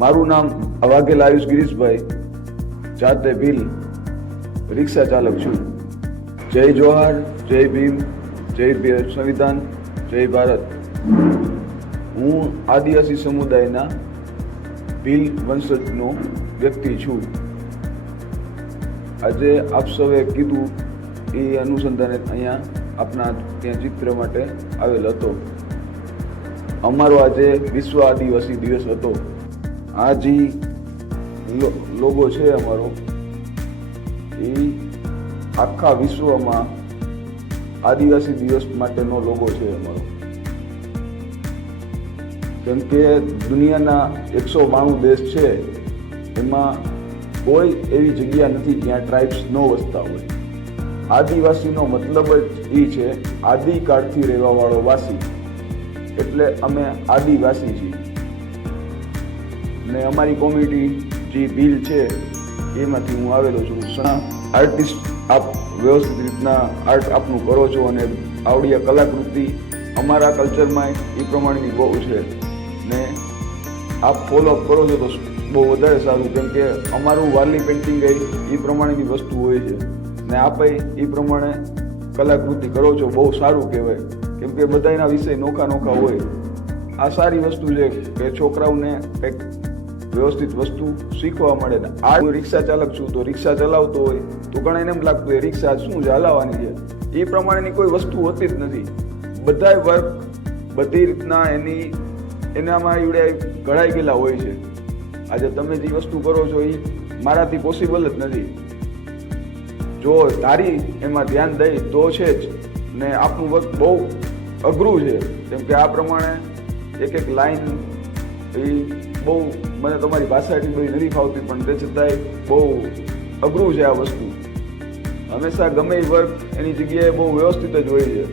મારું નામ વાઘેલા આયુષ ગિરીશભાઈ, જાતે ભીલ, રિક્ષા ચાલક છું. જય જોહાર, જય ભીમ, જય સંવિધાન, જય ભારત. હું આદિવાસી સમુદાયના ભીલ વંશજનો વ્યક્તિ છું. આજે આપ સૌએ કીધું એ અનુસંધાને અહીંયા આપના ત્યાં ચિત્ર માટે આવેલ હતો. અમારો આજે વિશ્વ આદિવાસી દિવસ હતો. આ જે લોગો છે અમારો, એ આખા વિશ્વમાં આદિવાસી દિવસ માટેનો લોગો છે અમારો. કેમ કે દુનિયાના 192 દેશ છે, એમાં કોઈ એવી જગ્યા નથી જ્યાં ટ્રાઇબ્સ ન વસતા હોય. આદિવાસીનો મતલબ જ એ છે આદિકાળથી રહેવાવાળો વાસી, એટલે અમે આદિવાસી છીએ. ને અમારી કોમ્યુનિટી જે ભીલ છે એમાંથી હું આવેલો છું. આર્ટિસ્ટ આપ વ્યવસ્થિત રીતના આર્ટ આપનું કરો છો અને આવડી કલાકૃતિ અમારા કલ્ચરમાં એ પ્રમાણેની બહુ છે ને આપ ફોલોઅપ કરો છો તો બહુ વધારે સારું. કેમ કે અમારું વારલી પેઇન્ટિંગ એ પ્રમાણેની વસ્તુ હોય છે ને આપે એ પ્રમાણે કલાકૃતિ કરો છો, બહુ સારું કહેવાય. કેમ કે બધાના વિષય નોખા નોખા હોય. આ સારી વસ્તુ છે કે છોકરાઓને કંઈક વ્યવસ્થિત વસ્તુ શીખવા મળે. આ હું રિક્ષા ચાલક છું, તો રિક્ષા ચલાવતો હોય તો ઘણા એને એમ લાગતું હોય રિક્ષા શું છે, હલાવવાની છે. એ પ્રમાણેની કોઈ વસ્તુ હોતી જ નથી. બધાય વર્ક બધી રીતના એનામાં એવડે ઘડાઈ ગયેલા હોય છે. આજે તમે જે વસ્તુ કરો છો એ મારાથી પોસિબલ જ નથી. જો તારી એમાં ધ્યાન દઈ તો છે જ. ને આપનું વર્ક બહુ અઘરું છે. કેમ કે આ પ્રમાણે એક લાઈન એ બહુ, મને તમારી ભાષા એટલી બધી નથી ફાવતી, પણ તે છતાંય બહુ અઘરું છે આ વસ્તુ. હંમેશા ગમે એ વર્ક એની જગ્યાએ બહુ વ્યવસ્થિત જ હોય છે.